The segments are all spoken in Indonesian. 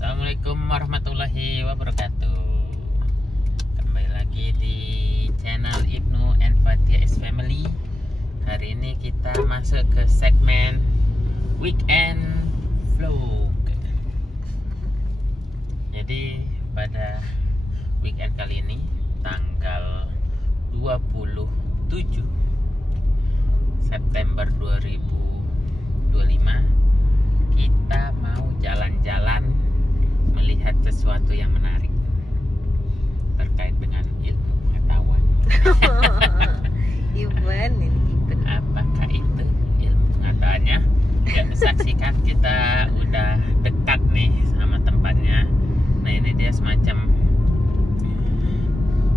Assalamualaikum warahmatullahi wabarakatuh. Kembali lagi di channel Ibnu and Fatia is Family. Hari ini kita masuk ke segmen Weekend Vlog. Jadi pada weekend kali ini tanggal 27 September 2025 kita mau jalan-jalan melihat sesuatu yang menarik terkait dengan ilmu pengetahuan. Iwan ini Apakah itu ilmu pengetahuannya? Ya, saksikan, kita udah dekat nih sama tempatnya. Nah, ini dia semacam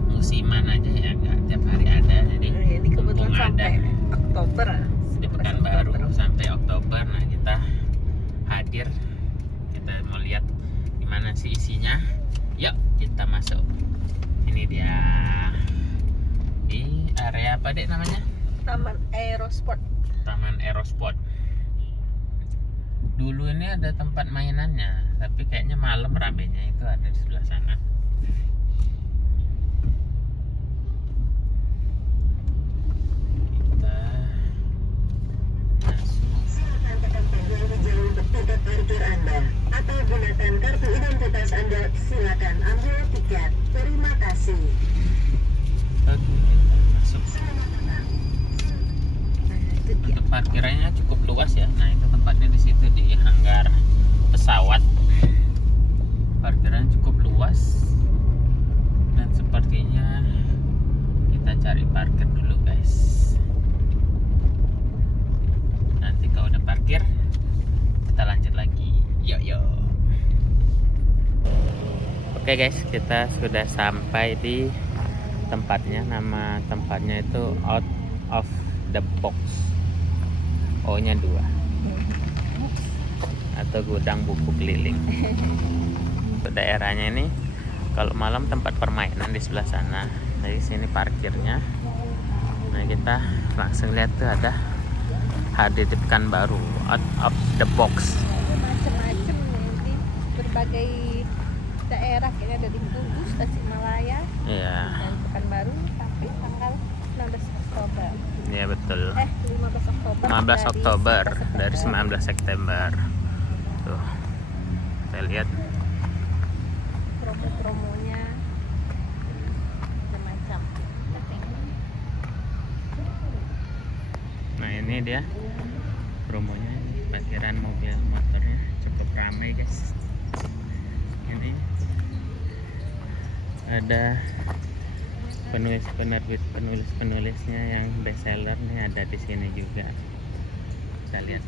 musiman aja ya, nggak tiap hari ada. Jadi ini kebetulan mumpung sampai ada Oktober. di Pekanbaru sampai Oktober. Nah, kita hadir, kita mau lihat gimana sih isinya. Yuk kita masuk. Ini dia di area apa dek namanya? Taman Aerosport. Taman Aerosport. Dulu ini ada tempat mainannya, tapi kayaknya malam ramenya itu ada di sebelah sana. Kita masuk. Silakan tekan tombol hijau untuk tiket parkir Anda atau gunakan kartu identitas Anda. Silakan ambil tiket. Terima kasih. Oke, kita masuk. Nah, itu dia. Untuk parkirannya cukup luas ya. Nah, itu tempatnya di situ di hanggar pesawat. Parkiran cukup luas. Dan sepertinya kita cari parkir dulu, guys. Nanti kalau udah parkir, kita lanjut lagi. Yuk, yuk. Oke, guys, kita sudah sampai di tempatnya. Nama tempatnya itu Out of the Box. O-nya 2. Atau gudang buku keliling. Daerahnya ini kalau malam tempat permainan di sebelah sana. Dari sini parkirnya. Nah, kita langsung lihat tuh ada hadir di Pekanbaru, Out of the Box. Ada macam-macam nih, berbagai daerah, kayaknya ada di Kudus, Tasikmalaya, Iya, dan Pekanbaru, tapi tanggal 16 Oktober. iya betul. 15 Oktober. 15 Oktober dari 19 19 September. Tuh, saya lihat. promo-promonya macam-macam. Nah, ini dia promonya. Parkiran mobil motornya cukup ramai, guys. Ini ada penulisnya yang bestseller nih, ada di sini juga. Kita lihat.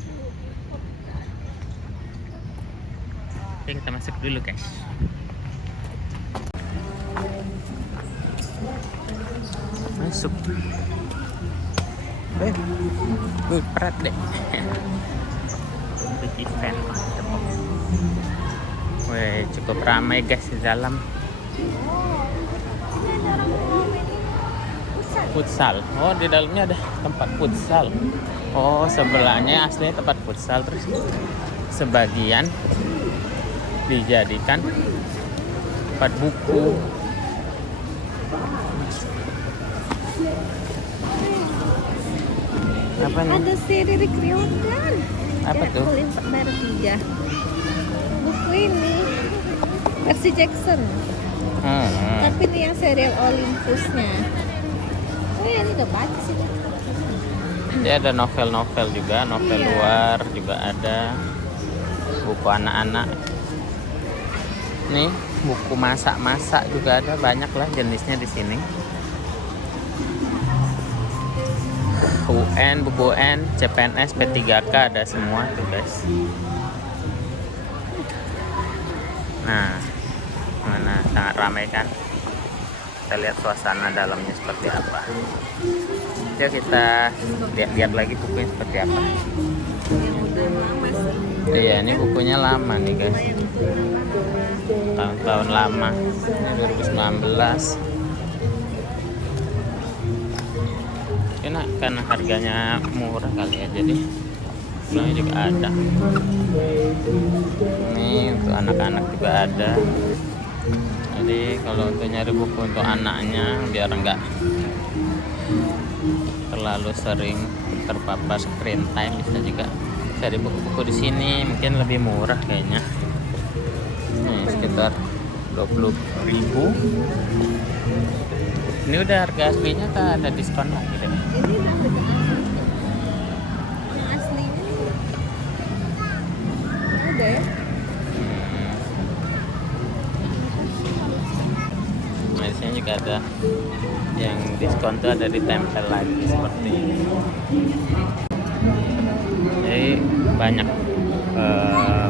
Oke, kita masuk dulu, guys. Masuk. Berat deh. Big event. Wih, cukup ramai, guys, di dalam. Futsal. Oh, di dalamnya ada tempat futsal. Oh, sebelahnya aslinya tempat futsal, terus sebagian dijadikan tempat buku. Apa nih? Ada seri Rick Riordan. Apa tuh? Deadpool Empire 3. Buku ini versi Jackson. Tapi ini yang serial Olympusnya. Oh ya, ini udah baca sih. Dia ada novel-novel juga, novel Iya. luar juga ada. Buku anak-anak. Nih, buku masak-masak juga ada, banyak lah jenisnya di sini. UN, buku UN, CPNS, P3K ada semua tuh, guys. Nah, mana sangat ramai kan? Kita lihat suasana dalamnya seperti apa. Yuk kita lihat lagi bukunya seperti apa. Yang udah lama sih. Iya, ini bukunya lama nih, guys. Tahun-tahun lama. Ini 2019. Karena harganya murah kali ya, jadi Pulangnya juga ada. Ini untuk anak-anak juga ada. Jadi kalau untuk nyari buku untuk anaknya biar enggak terlalu sering terpapar screen time, bisa juga cari buku-buku di sini, mungkin lebih murah kayaknya. Nih sekitar 20.000. Ini udah harga aslinya kah ada diskon lagi deh? Ini udah beda. Yang aslinya ada ya. Nah, di sini juga ada yang diskon tuh, ada ditempel lagi seperti ini. Jadi banyak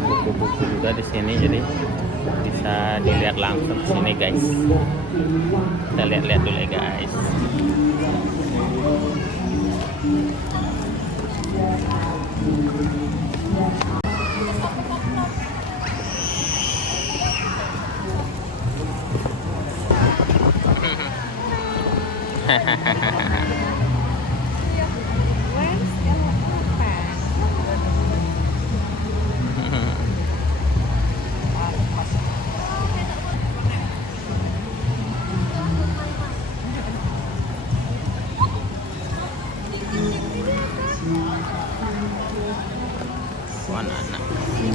buku-buku juga di sini, jadi bisa dilihat langsung di sini guys. Kita lihat-lihat dulu ya guys. Where's the pen? Anak-anak.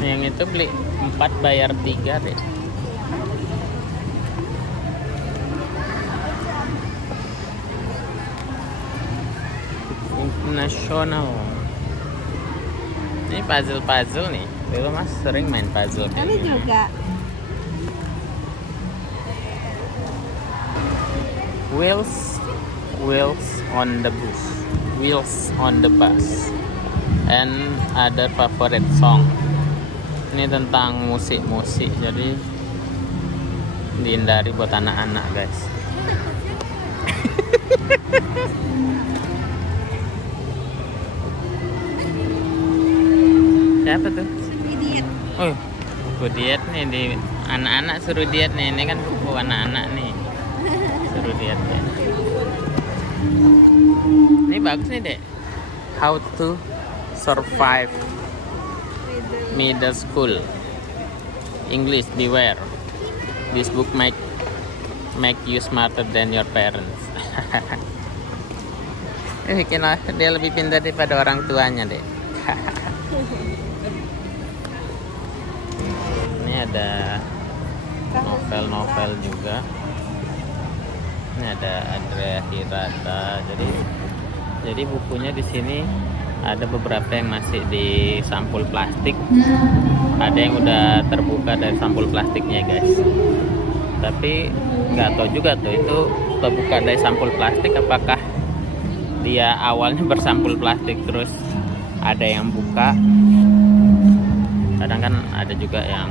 Yang itu beli 4 bayar 3 deh. Internasional. Ini puzzle nih. Dulu Mas sering main puzzle kayak Ini gini. juga. Wheels on the bus. Wheels on the bus. And other favorite song. Ini tentang musik-musik, jadi dihindari buat anak-anak guys. Siapa tuh? Idiot. Oh, buku diet nih, di anak-anak suruh diet nih. Ini kan buku anak-anak nih, suruh diet ya. Ini bagus nih dek. How to survive middle school. English beware. This book make you smarter than your parents. Bikin dia lebih pintar daripada orang tuanya deh. Ini ada novel-novel juga. Ini ada Andrea Hirata. Jadi bukunya di sini ada beberapa yang masih di sampul plastik, ada yang udah terbuka dari sampul plastiknya guys. Tapi nggak tahu juga tuh itu terbuka dari sampul plastik, apakah dia awalnya bersampul plastik terus ada yang buka. Kadang kan ada juga yang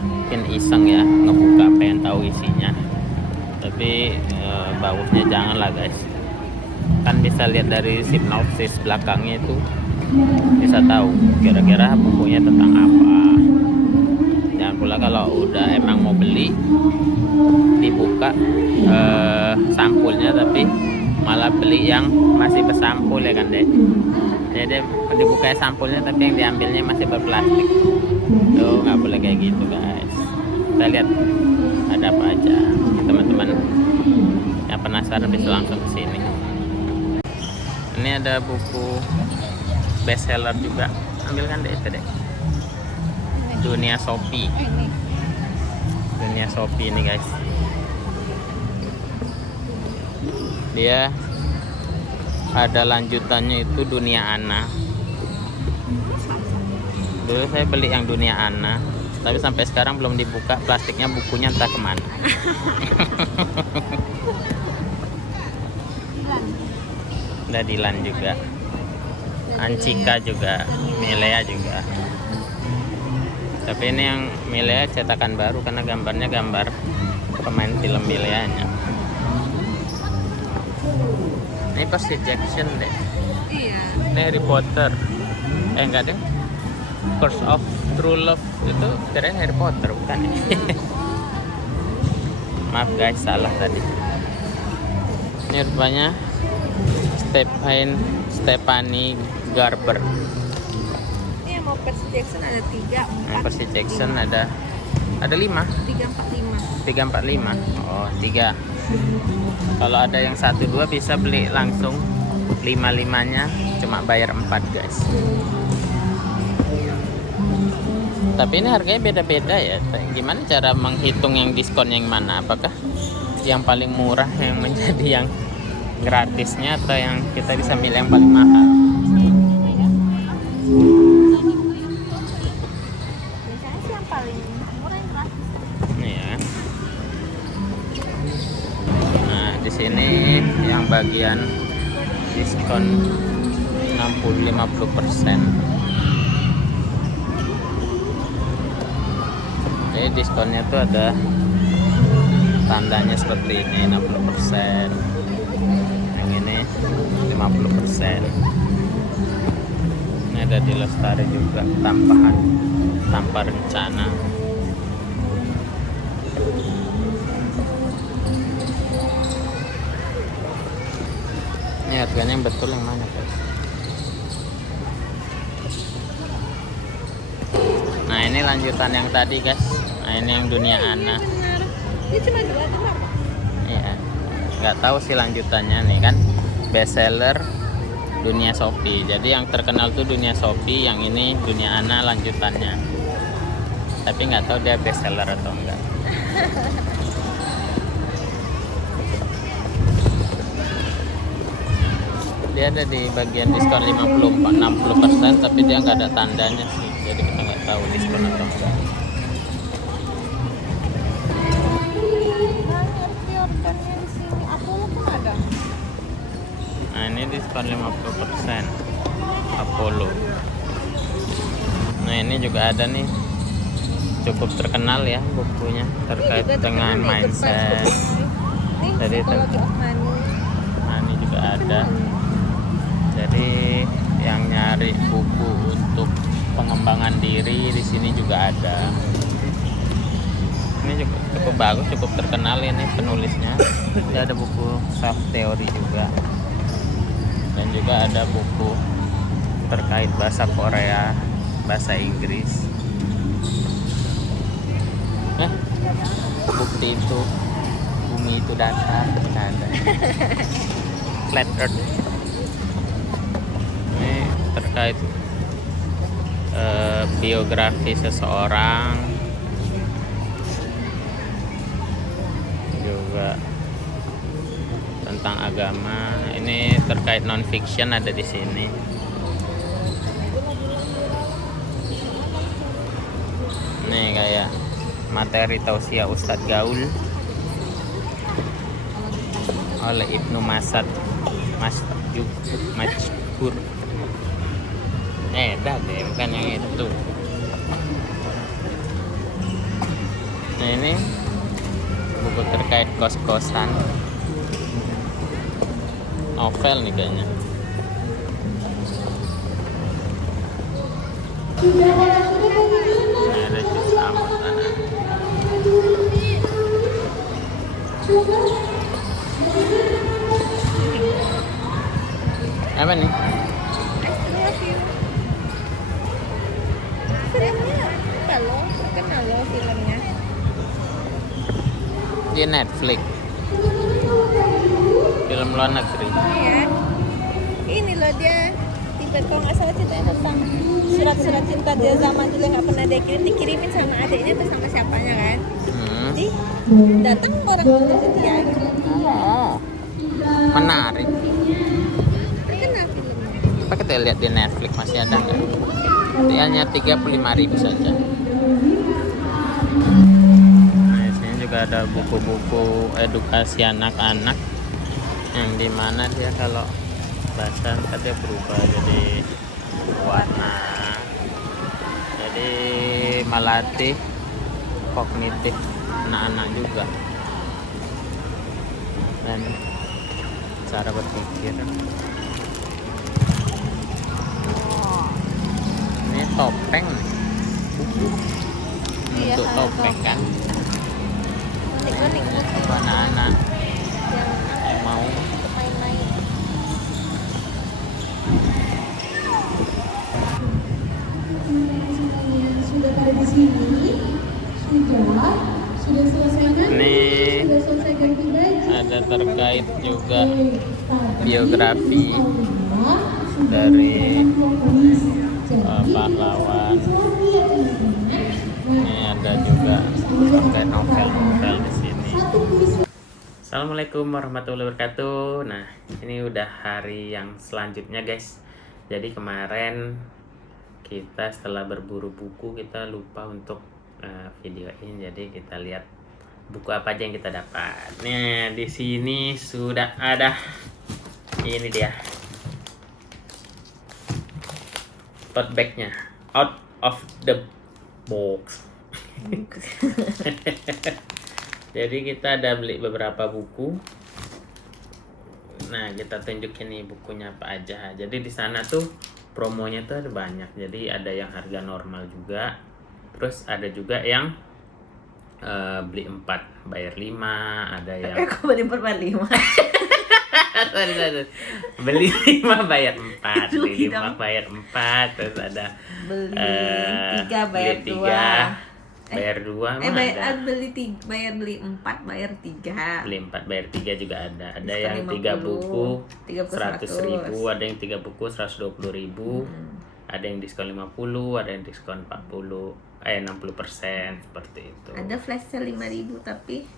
mungkin iseng ya ngebuka pengen tahu isinya, tapi bagusnya jangan lah guys. Kan bisa lihat dari sinopsis belakangnya itu, bisa tahu kira-kira bukunya tentang apa. Jangan pula kalau udah emang mau beli dibuka sampulnya, tapi malah beli yang masih bersampul ya kan deh. Jadi dibuka sampulnya tapi yang diambilnya masih berplastik. Tuh nggak boleh kayak gitu guys. Kita lihat ada apa aja. Teman-teman yang penasaran bisa langsung ke sini. Ini ada buku bestseller juga. Ambilkan deh itu deh. Dunia Shopee. Ini. Dunia Shopee ini guys. Dia ada lanjutannya itu Dunia Ana. Dulu saya beli yang Dunia Ana, tapi sampai sekarang belum dibuka plastiknya, bukunya entah kemana. Ada Dilan juga, Ancika juga, Milea juga. Tapi ini yang Milea cetakan baru karena gambarnya gambar pemain film Mileanya. Ini Percy Jackson deh. Iya. Ini Harry Potter. Enggak deh. Curse of True Love itu kirain Harry Potter bukan ya? Maaf guys, salah tadi. Ini rupanya Stephanie Garber. mau Percy Jackson ada 3, 4. Percy Jackson ada 5. 345. 345. Oh, 3. Kalau ada yang 1 2 bisa beli langsung 5-5-nya cuma bayar 4, guys. Tapi ini harganya beda-beda ya. Gimana cara menghitung yang diskon yang mana? Apakah yang paling murah yang menjadi yang gratisnya atau yang kita bisa milih yang paling mahal? Biasanya sih yang paling murah yang gratis. Iya. Nah, di sini yang bagian diskon 60-50%. Jadi diskonnya tuh ada tandanya seperti ini, 60%. Yang ini 50%. Ini ada di Lestari juga tampahan tanpa rencana. Ini harganya yang betul yang mana, guys? Nah, ini lanjutan yang tadi, guys. Nah, ini yang dunia Ana. Benar. Ini cuma 2 doang. Iya. Nggak tahu sih lanjutannya nih kan. Bestseller dunia Shopee. Jadi yang terkenal tuh dunia Shopee, yang ini dunia Ana lanjutannya. Tapi nggak tahu dia bestseller atau enggak. Dia ada di bagian diskon 50-60%, tapi dia nggak ada tandanya sih. Jadi kita nggak tahu diskon atau enggak. Ordernya di sini. Apollo pun ada. Nah, ini diskon 50% Apollo. Nah, ini juga ada nih, cukup terkenal ya bukunya terkait Ini juga dengan terkenal, mindset. Ini Jadi Psychology of Money. Nah, ini juga ada. Jadi yang nyari buku untuk pengembangan diri di sini juga ada. Ini juga cukup bagus, cukup terkenal ini penulisnya. Dia ada buku self theory juga. Dan juga ada buku terkait bahasa Korea, bahasa Inggris. Bukti itu bumi itu datar, tidak ada. Flat Earth. Ini terkait biografi seseorang, juga tentang agama. Ini terkait non fiction ada di sini. Nih kayak materi tausiah Ustadz Gaul oleh Ibnu Mas'ud Majkur. Dah deh, bukan yang itu. Nah, ini buku terkait kos-kosan, novel nih kayaknya. Ini ada jus amat sana. Apa nih? Filmnya apa loh? Terkenal loh filmnya. Di Netflix. Film luar negeri. Iya. Ini loh dia tiba kalau nggak salah ceritanya tentang surat-surat cinta dia zaman dulu nggak pernah dikirimin sama adiknya tuh sama siapanya kan. Jadi datang orang itu ke dia. Oh, menarik. Terkenal filmnya. Apa kita lihat di Netflix masih ada nggak? Dia hanya 35.000 saja. Nah, di sini juga ada buku-buku edukasi anak-anak yang dimana dia kalau bahasa dia berubah jadi warna, jadi melatih kognitif anak-anak juga dan cara berpikir. Ini topeng nih. Iya, Untuk topeng kan unik-unik untuk anak-anak yang mau. main-main. semuanya sudah pada di sini? Sudah selesai kan? Nih Sudah selesai ganti baju? ada terkait juga Oke, biografi dari pahlawan. Ini ada juga terkait novel-novel di sini. Assalamualaikum warahmatullahi wabarakatuh. Nah, ini udah hari yang selanjutnya guys. Jadi kemarin kita setelah berburu buku kita lupa untuk videoin. Jadi kita lihat buku apa aja yang kita dapat. Nah, di sini sudah ada. Ini dia. Tote bag-nya. Out of the box. Jadi kita ada beli beberapa buku. Nah, kita tunjukin nih bukunya apa aja. Jadi di sana tuh promonya tuh ada banyak. Jadi ada yang harga normal juga. Terus ada juga yang beli 4 bayar 5, ada yang Kok beli 4 bayar 5? sorry. Beli 5 bayar 4, beli 5 dong. bayar 4, terus ada Beli 3 bayar beli 2. bayar 2 mah ada. beli 4 bayar 3. Beli 4 bayar 3 juga ada. Ada Diskon yang 3 50, buku 3 buku 100.000, ada yang 3 buku 120.000. Ada yang diskon 50, ada yang diskon 60% seperti itu. Ada flash sale 5.000 tapi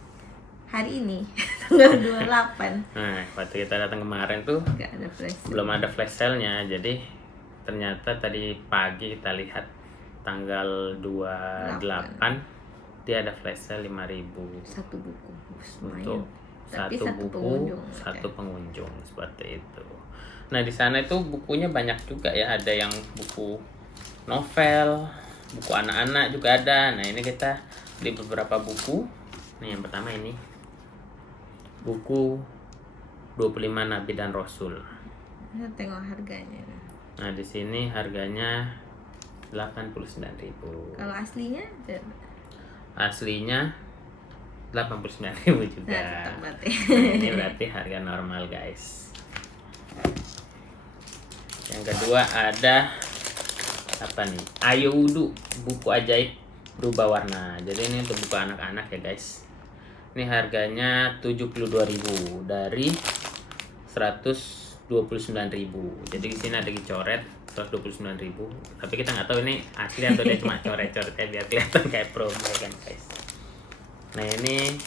hari ini tanggal 28 Nah, waktu kita datang kemarin tuh nggak ada flash sale. belum ada flash sale-nya. Jadi ternyata tadi pagi kita lihat tanggal 28 dia ada flash sale 5.000 Satu buku untuk lumayan. Tapi satu buku pengunjung satu pengunjung seperti itu. Nah, di sana itu bukunya banyak juga ya, ada yang buku novel, buku anak-anak juga ada. Nah, ini kita beli beberapa buku. Nih, yang pertama ini buku 25 Nabi dan Rasul. Kita tengok harganya. Nah, di sini harganya 89.000. Kalau aslinya Aslinya 89.000 juga. nah, tetap berarti. Nah, ini berarti harga normal, guys. Yang kedua ada apa nih? Ayo Wudhu, buku ajaib berubah warna. Jadi ini untuk buku anak-anak ya, guys. Ini harganya 72.000 dari 129.000. Jadi di sini ada dicoret 129.000. Tapi kita nggak tahu ini asli atau dia cuma coret-coretnya biar kelihatan kayak promo kan, guys. Nah, ini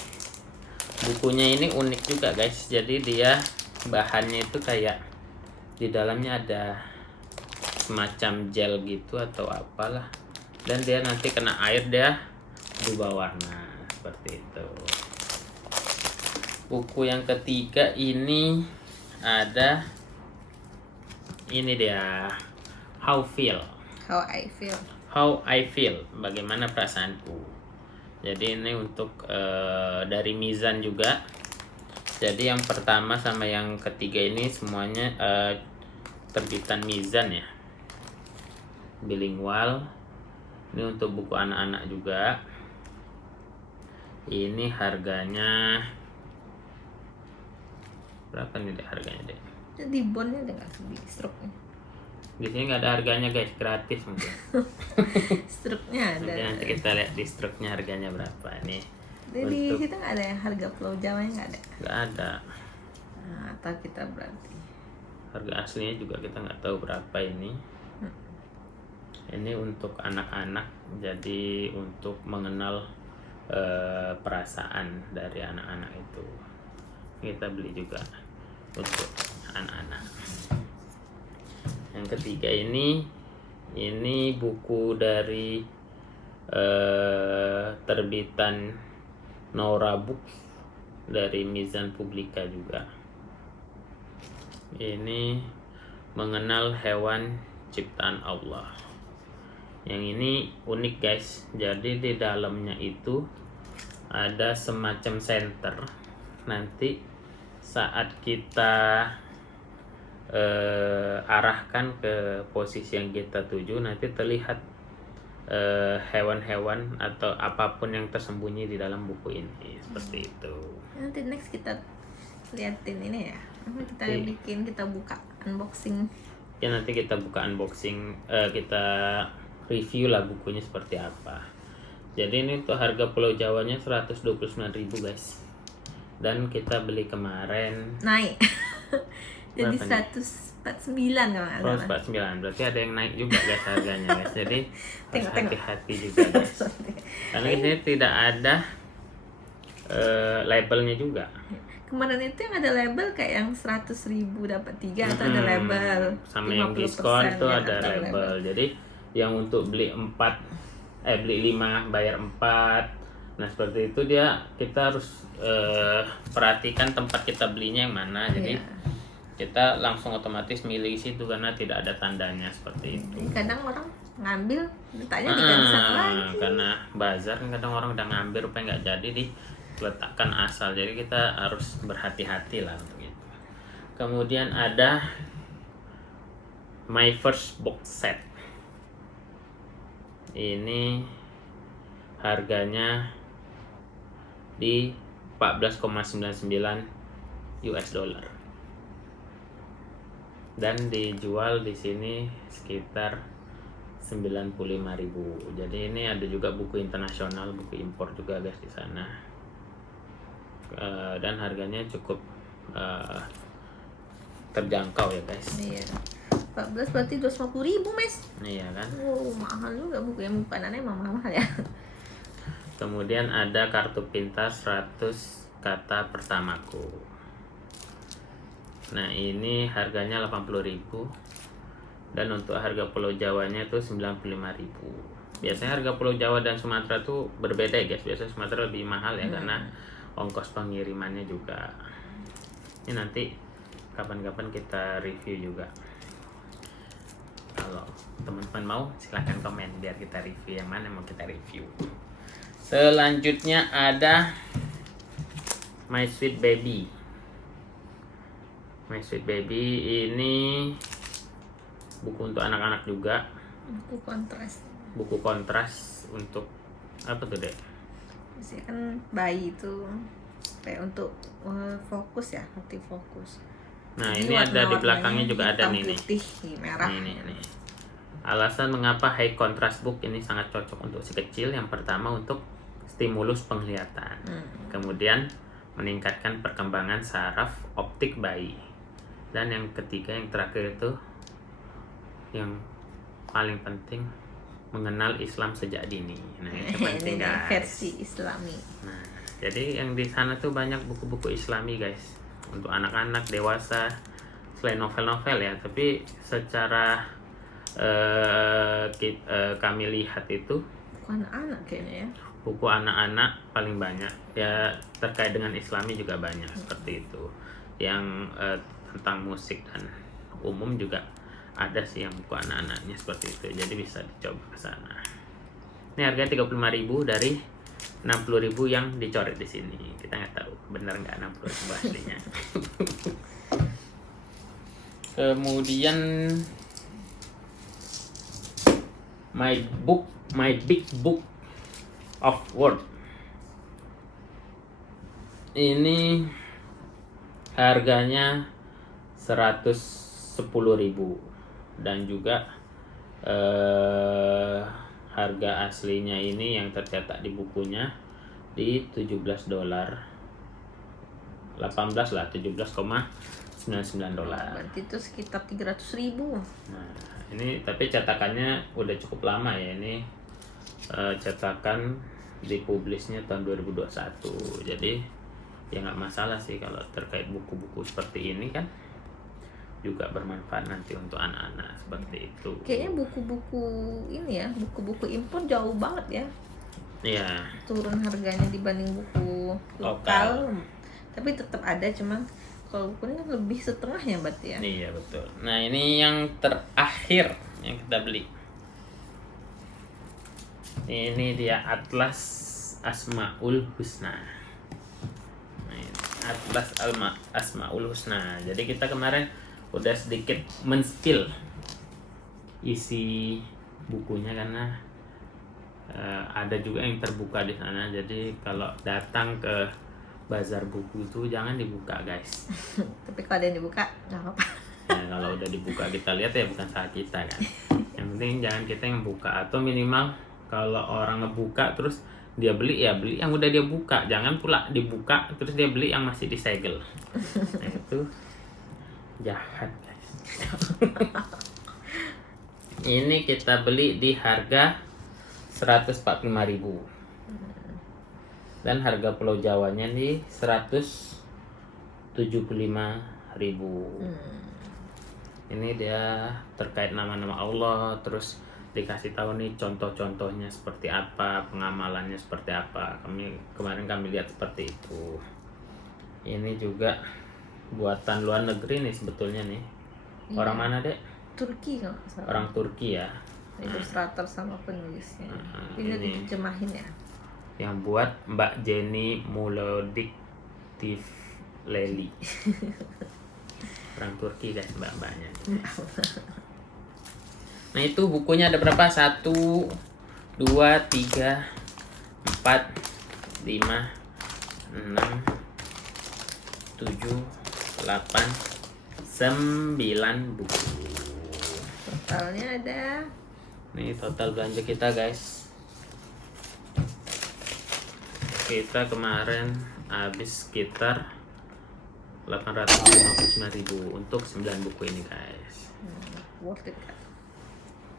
bukunya ini unik juga, guys. Jadi dia bahannya itu kayak di dalamnya ada semacam gel gitu atau apalah, dan dia nanti kena air dia berubah warna seperti itu. Buku yang ketiga ini ada ini dia How I Feel, bagaimana perasaanku. Jadi ini untuk dari Mizan juga. Jadi yang pertama sama yang ketiga ini semuanya terbitan Mizan ya, bilingual. Ini untuk buku anak-anak juga. Ini harganya berapa nih dek harganya dek? Di bondnya ada nggak di struknya? Di sini nggak ada harganya, guys, gratis mungkin. Struknya ada. Nanti kita lihat di struknya harganya berapa nih. Jadi di Untuk- situ nggak ada yang harga Pulau Jawa nggak ada. Nggak ada. Nah, atau kita berarti Harga aslinya juga kita nggak tahu berapa ini. Ini untuk anak-anak, jadi untuk mengenal perasaan dari anak-anak itu. Kita beli juga untuk anak-anak. Yang ketiga ini buku dari terbitan Nora Books dari Mizan Publika juga. Ini mengenal hewan ciptaan Allah. Yang ini unik, guys. Jadi di dalamnya itu ada semacam center. Nanti saat kita arahkan ke posisi yang kita tuju, nanti terlihat hewan-hewan atau apapun yang tersembunyi di dalam buku ini, seperti itu. nanti next kita liatin ini ya. Kita Oke. kita buka unboxing. Ya, nanti kita buka unboxing, kita review lah bukunya seperti apa. Jadi ini untuk harga Pulau Jawanya 129.000 guys. Dan kita beli kemarin Naik. Jadi berapa nih? 149 kalau nggak salah. 149, berarti ada yang naik juga guys harganya guys. Jadi harus Tengok. hati-hati juga guys. Karena di sini tidak ada labelnya juga. Kemarin itu yang ada label kayak yang 100.000 dapat 3 atau ada label Sama yang diskon 50% tuh ya, ada atau label. Jadi yang untuk beli 5 bayar 4. Nah seperti itu kita harus perhatikan tempat kita belinya yang mana. Jadi Iya. kita langsung otomatis milih situ karena tidak ada tandanya seperti itu. Kadang orang ngambil letaknya di kantor lagi. Karena bazar kan kadang orang udah ngambil rupanya nggak jadi diletakkan asal. Jadi kita harus berhati-hati lah untuk itu. Kemudian ada My First Box Set. Ini harganya di 14,99 US dollar. Dan dijual di sini sekitar 95.000. Jadi ini ada juga buku internasional, buku impor juga guys di sana. Dan harganya cukup terjangkau ya guys. Iya. 14 berarti 250.000 Mas. Iya kan. Oh, mahal juga buku yang panannya emang mahal ya. Kemudian ada kartu pintar 100 kata pertamaku. Nah ini harganya 80.000. Dan untuk harga Pulau Jawanya itu 95.000. Biasanya harga Pulau Jawa dan Sumatera tuh berbeda guys. Biasanya Sumatera lebih mahal ya karena ongkos pengirimannya juga. Ini nanti kapan-kapan kita review juga. Kalau teman-teman mau silahkan komen biar kita review yang mana yang mau kita review. Selanjutnya ada My Sweet Baby. My Sweet Baby ini buku untuk anak-anak juga. Buku kontras. Buku kontras untuk apa tuh dek? Biasanya kan bayi itu kayak untuk fokus ya, hati fokus. Nah Jadi ini ada di warna-warnanya belakangnya juga ada hitam, nih nih. putih, merah. Nih. Alasan mengapa high contrast book ini sangat cocok untuk si kecil. Yang pertama untuk stimulus penglihatan. Kemudian meningkatkan perkembangan saraf optik bayi. Dan yang ketiga, yang terakhir itu yang paling penting mengenal Islam sejak dini. Nah itu penting Ini guys. versi Islami. Nah jadi yang di sana tuh banyak buku-buku Islami guys untuk anak-anak, dewasa, selain novel-novel ya. Tapi secara kami lihat itu Bukan anak kayaknya ya. buku anak-anak paling banyak ya, terkait dengan Islami juga banyak seperti itu. Yang tentang musik dan umum juga ada sih yang buku anak-anaknya seperti itu. Jadi bisa dicoba ke sana. Ini harganya 35.000 dari 60.000 yang dicoret di sini. Kita nggak tahu benar nggak 60.000 aslinya. Kemudian My Big Book of Word. Ini harganya 110.000 dan juga harga aslinya ini yang tercetak di bukunya di 17 dolar 18 lah 17,99 dolar. Berarti itu sekitar 300.000. Nah ini tapi cetakannya udah cukup lama ya. Ini cetakan dipublisnya tahun 2021. Jadi ya nggak masalah sih kalau terkait buku-buku seperti ini kan, juga bermanfaat nanti untuk anak-anak seperti itu. Kayaknya buku-buku ini ya, buku-buku impor jauh banget ya. Iya. Turun harganya dibanding buku lokal. Tapi tetap ada, cuman kalau buku ini kan lebih setengahnya berarti ya. Iya betul. Nah ini yang terakhir yang kita beli. Ini dia Atlas Asmaul Husna. Nah, ini Atlas Asmaul Husna. Jadi kita kemarin udah sedikit men-spill isi bukunya karena ada juga yang terbuka di sana. Jadi kalau datang ke bazar buku itu jangan dibuka guys. Tapi kalau ada yang dibuka nggak apa-apa. Ya, kalau udah dibuka kita lihat ya bukan salah kita kan. Yang penting jangan kita yang buka, atau minimal kalau orang ngebuka terus dia beli, ya beli yang udah dia buka, jangan pula dibuka terus dia beli yang masih disegel. Nah itu jahat guys. Ini kita beli di harga 145.000 dan harga Pulau Jawanya di 175.000. Ini dia terkait nama-nama Allah, terus dikasih tahu nih contoh-contohnya seperti apa, pengamalannya seperti apa. Kemarin kami lihat seperti itu. Ini juga buatan luar negeri nih sebetulnya nih. Orang mana, Dek? Turki kalau nggak salah. Orang Turki ya. Ilustrator sama penulisnya. Ini diterjemahin ya. yang buat Mbak Jenny Mulodiktif Leli. Orang Turki guys, mbak-mbaknya. Nah itu bukunya ada berapa? 1, 2, 3, 4, 5, 6, 7, 8, 9 buku. Totalnya ada. Nih total belanja kita guys. Kita kemarin habis sekitar 859.000 untuk 9 buku ini guys. Worth it kan?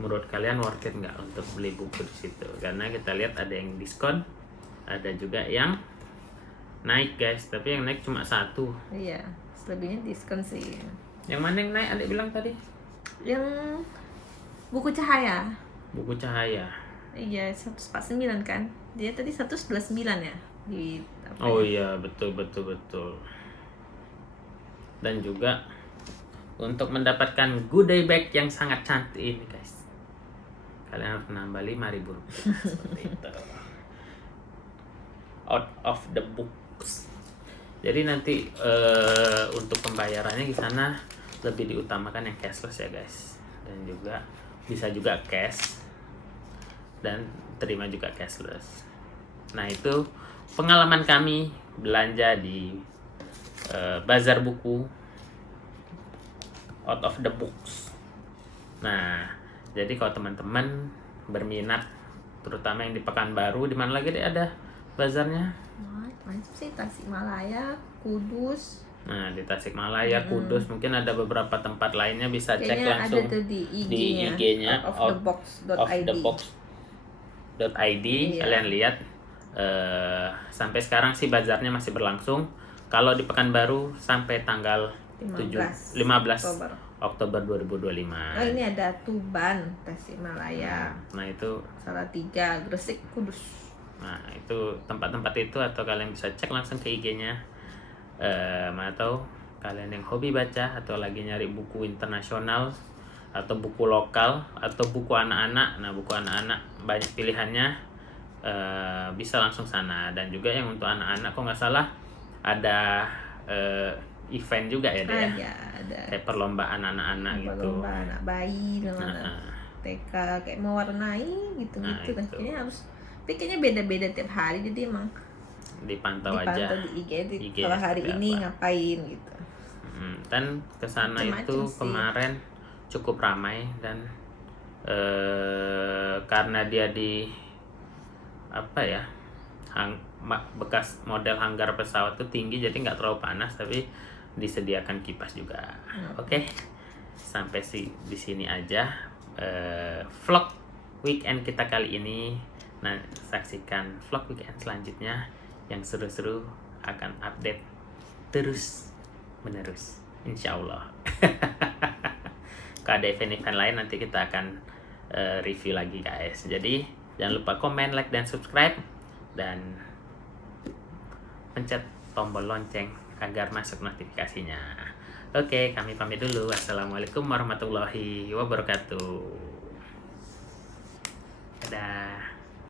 Menurut kalian worth it nggak untuk beli buku di situ? Karena kita lihat ada yang diskon, ada juga yang naik guys. Tapi yang naik cuma 1. Iya, selebihnya diskon sih. Yang mana yang naik? Adik bilang tadi. Yang buku cahaya. Buku cahaya. Iya, 149 kan? Dia tadi 129 ya di apa Oh ya? iya, betul. Dan juga untuk mendapatkan goodie bag yang sangat cantik ini guys, kalian harus menambah 5.000 rupiah. Seperti itu. Out of the books. Jadi nanti untuk pembayarannya di sana lebih diutamakan yang cashless ya guys. Dan juga bisa juga cash dan terima juga cashless. Nah itu pengalaman kami belanja di bazar buku out of the books. Nah jadi kalau teman-teman berminat, terutama yang di Pekanbaru, di mana lagi deh ada bazarnya? Macam sih Tasikmalaya, Kudus. Nah di Tasikmalaya, Kudus, mungkin ada beberapa tempat lainnya, bisa cek Kayaknya langsung ada tuh di IG-nya, IG-nya outofthebox.id. Iya. Kalian lihat sampai sekarang sih bazarnya masih berlangsung. Kalau di Pekanbaru sampai tanggal 15 Oktober 2025. Oh ini ada Tuban, Tasikmalaya, Nah itu Salatiga, Gresik, Kudus. Nah itu tempat-tempat itu, atau kalian bisa cek langsung ke IG-nya. Atau kalian yang hobi baca atau lagi nyari buku internasional atau buku lokal atau buku anak-anak. Nah buku anak-anak banyak pilihannya, bisa langsung sana. Dan juga yang untuk anak-anak kok nggak salah ada event juga ya deh ya. Ada Kayak perlombaan anak-anak gitu. perlombaan anak bayi, TK kayak mewarnai gitu Nah, gitu. itu. Kayaknya kayaknya beda-beda tiap hari, jadi emang Dipantau aja di IG, IG kalau hari seperti ini apa. ngapain gitu. Dan kesana Macem-macem itu sih. kemarin cukup ramai, dan karena dia di apa ya, bekas model hanggar pesawat itu tinggi, jadi nggak terlalu panas, tapi disediakan kipas juga. Oke, sampai di sini aja vlog weekend kita kali ini. Nah saksikan vlog weekend selanjutnya yang seru-seru, akan update terus menerus insya Allah. Kalau ada event-event lain nanti kita akan review lagi guys. Jadi jangan lupa komen, like, dan subscribe, dan pencet tombol lonceng agar masuk notifikasinya. Oke, kami pamit dulu. Assalamualaikum warahmatullahi wabarakatuh. Dadah.